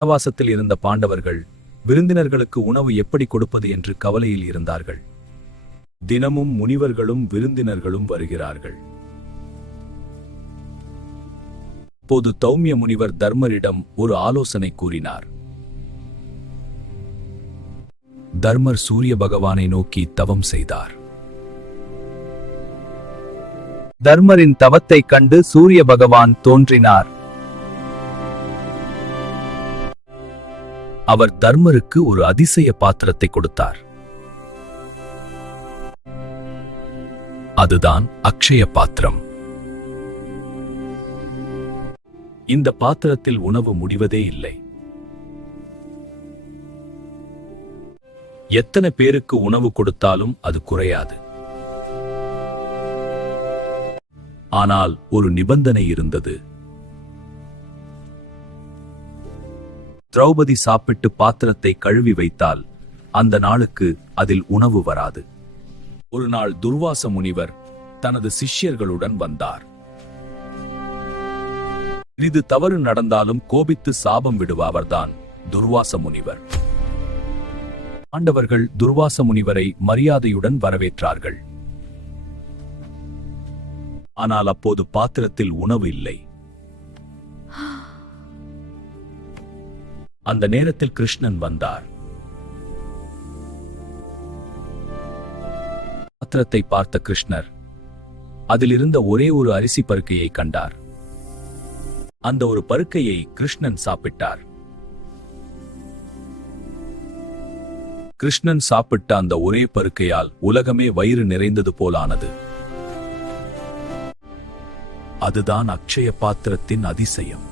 வனவாசத்தில் இருந்த பாண்டவர்கள் விருந்தினர்களுக்கு உணவு எப்படி கொடுப்பது என்று கவலையில் இருந்தார்கள். தினமும் முனிவர்களும் விருந்தினர்களும் வருகிறார்கள். அப்போது தௌமிய முனிவர் தர்மரிடம் ஒரு ஆலோசனை கூறினார். தர்மர் சூரிய பகவானை நோக்கி தவம் செய்தார். தர்மரின் தவத்தை கண்டு சூரிய பகவான் தோன்றினார். அவர் தர்மருக்கு ஒரு அதிசய பாத்திரத்தை கொடுத்தார். அதுதான் அக்ஷய பாத்திரம். இந்த பாத்திரத்தில் உணவு முடிவதே இல்லை. எத்தனை பேருக்கு உணவு கொடுத்தாலும் அது குறையாது. ஆனால் ஒரு நிபந்தனை இருந்தது. திரௌபதி சாப்பிட்டு பாத்திரத்தை கழுவி வைத்தால் அந்த நாளுக்கு அதில் உணவு வராது. ஒரு நாள் துர்வாச முனிவர் தனது சிஷ்யர்களுடன் வந்தார். இது தவறு நடந்தாலும் கோபித்து சாபம் விடுபவர்தான் துர்வாச முனிவர். பாண்டவர்கள் துர்வாச முனிவரை மரியாதையுடன் வரவேற்றார்கள். ஆனால் அப்போது பாத்திரத்தில் உணவு இல்லை. அந்த நேரத்தில் கிருஷ்ணன் வந்தார். பாத்திரத்தை பார்த்த கிருஷ்ணர் அதிலிருந்த ஒரே ஒரு அரிசி பருக்கையை கண்டார். அந்த ஒரு பருக்கையை கிருஷ்ணன் சாப்பிட்டார். கிருஷ்ணன் சாப்பிட்ட அந்த ஒரே பருக்கையால் உலகமே வயிறு நிறைந்தது போலானது. அதுதான் அக்ஷய பாத்திரத்தின் அதிசயம்.